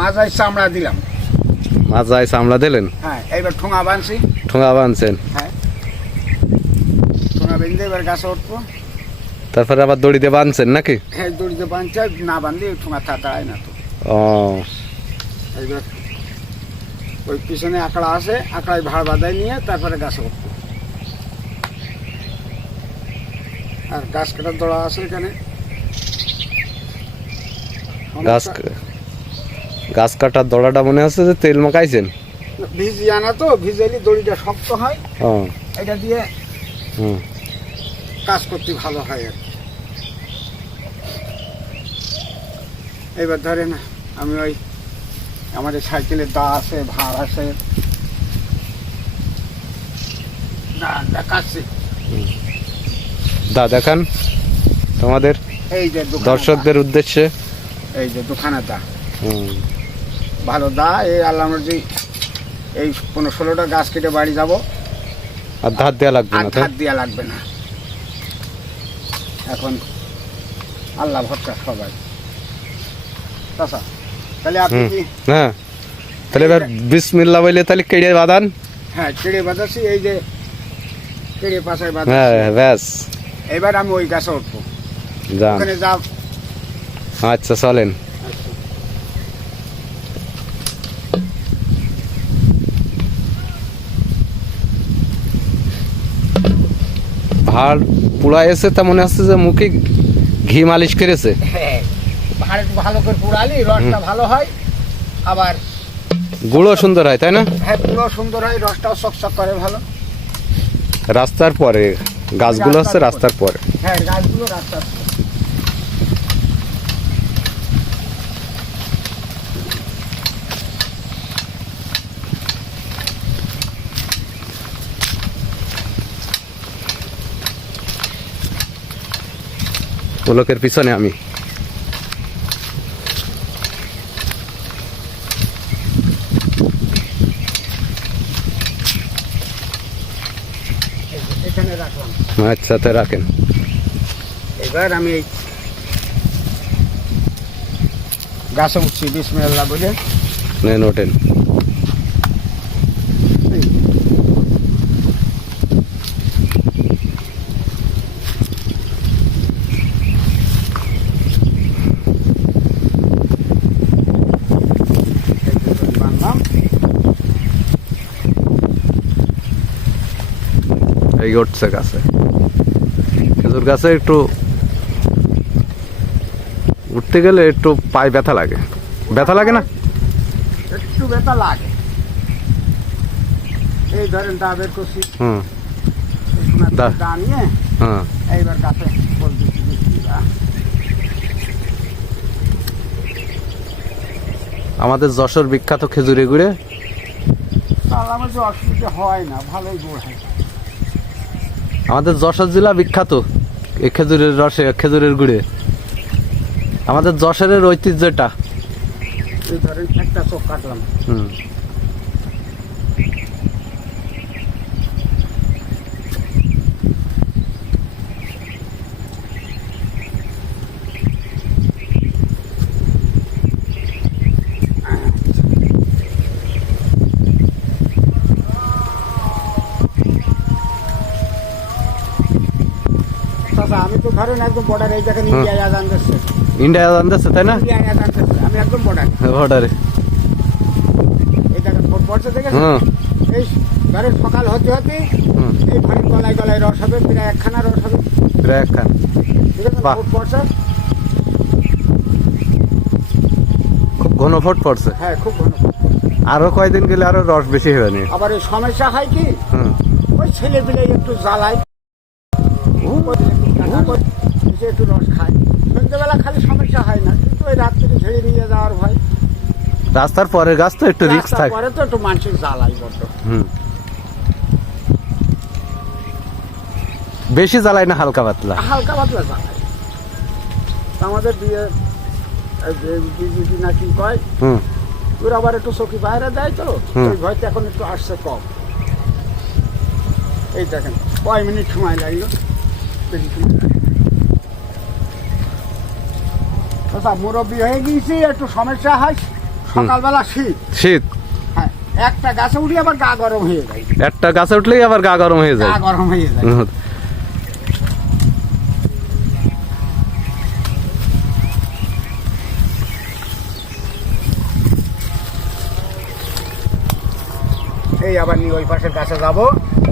মাজায় চামড়া দিলাম। মাজায় চামড়া দিলেন? হ্যাঁ এইবার ঠোঙা বানছি। ঠোঙা বানছেন। হ্যাঁ। ঠোঙা বেঁধে এবার গাছে উঠবো। তারপরে আবার দড়ি দিয়ে বানছেন নাকি? হ্যাঁ দড়িতে বাঁধছে না বাঁধলে ঠোঙা থা দাঁড়ায় না তো। ও। এইবার ওই পিছনে আঁকড়া আছে আঁকড়ায় ভাড় বাঁধাই নিয়ে তারপরে গাছে উঠবো। আর গাছ কাটার দড়া আছে এখানে। গাছ গাছ কাটার দড়াটা মনে হচ্ছে যে তেল মাখাইছেন? ভিজিয়ে আনা তো ভিজাইলে দড়িটা শক্ত হয়। এটা দিয়ে হুম। কাজ করতে ভালো হয় আর কি। এবার ধরেন আমি ওই আমাদের সাইকেলের দা আছে ভার আছে। দেখাচ্ছি। দা দেখান তোমাদের এই যে দোকানের দর্শকদের উদ্দেশ্যে। এই যে দোকানের দা। হুম। ভালো দা এই আল্লাহ যে এই পনেরো ষোলোটা গাছ কেটে বাড়ি যাব। আর ধার দেওয়া লাগবে আর না ধার দেওয়া লাগবে না। এখন আল্লাহ ভরসা সবাই। তাহলে আপনি কি হ্যাঁ। তাহলে এবার বিসমিল্লা বলে তাহলে কেড়ে বাঁধান। হ্যাঁ কেড়ে বাঁধাচ্ছি এই যে কেড়ে পাশায় হ্যাঁ ব্যাস। এবার আমি ওই গাছে উঠবো। ওখানে যা আচ্ছা চলেন। ভাড় পুড়া এসে তা মনে হচ্ছে যে মুখে ঘি মালিশ করেছে। হ্যাঁ ভাড়া ভালো করে পুড়ালি রসটা ভালো হয় আবার গুঁড়ো সুন্দর হয় তাই না? হ্যাঁ গুঁড়ো সুন্দর হয় রসটাও চকচক করে ভালো। রাস্তার পরে গাছগুলো হচ্ছে রাস্তার পরে। হ্যাঁ গাছগুলো রাস্তা গোলকের পিছনে আমি। আচ্ছা তো রাখেন। এবার আমি গাছে উঠছি বিসমিল্লাহ বলে। নেন ওঠেন এই যে বানলাম এই উঠছে গাছে। খেজুর গাছে একটু উঠতে গেলে একটু পায়ে ব্যথা লাগে। ব্যথা লাগে না? একটু ব্যথা লাগে। এই ধরেন দা বের করছি। হুম। দা। নিয়ে হ্যাঁ। এইবার গাছে বল দিচ্ছি আমাদের যশোর বিখ্যাত খেজুরি গুড়ে? আমার যে অসুবিধা হয় না ভালোই গুড় হয়। আমাদের যশোর জেলা বিখ্যাত এই খেজুরের রসে খেজুরের গুড়ে। আমাদের যশোরের ঐতিহ্যটা। একটা চোখ কাটলাম। হুম। আমি তো ধরেন একদম বর্ডার এই দেখেন ইন্ডিয়া আজান দিচ্ছে ইন্ডিয়া জানতেছে তাই না? ইন্ডিয়া আজান দিচ্ছে আমি একদম বর্ডার অর্ডারে এই দেখেন দেখেছেন? হুম। এই ধরেন সকাল হতে হতে এই ভারী গলায় গলায় রস হবে প্রায় একখানা রস হবে। প্রায় একখান। ঠিক আছে পড়ছে খুব ঘন ফোট পড়ছে। হ্যাঁ খুব ঘন আরও কয়দিন গেলে আরও রস বেশি হবে নি আবার এই সমস্যা হয় কি? ওই ছেলে পিলে একটু জ্বালায়। একটু রস খায় সন্ধ্যেবেলা খালি সমস্যা হয় না কিন্তু ওই রাত থেকে ছেড়ে নিয়ে যাওয়ার ভয় রাস্তার পরের গাছ তো একটু রিক্স থাকে। পরে তো একটু মানসিক জ্বালাই বড্ড। হুম। বেশি জ্বালায় না হালকা পাতলা? হালকা পাতলা জ্বালাই। আমাদের বিয়ে বিজেপি নাকি কয় ওরা আবার একটু চকি বাইরে দেয় তো। ওই ভয়তে এখন একটু আসছে কম। এই দেখেন কয় মিনিট সময় লাগল? আচ্ছা মুরব্বী হয়ে গিয়েছি একটু সমস্যা হয়। সকালবেলা শীত। শীত। হ্যাঁ একটা গাছে উঠে আবার গা গরম হয়ে যায়। একটা গাছে উঠলেই আবার গা গরম হয়ে যায়। গা গরম হয়ে যায়। এই আবার নিয়ে ওই পাশের গাছে যাব।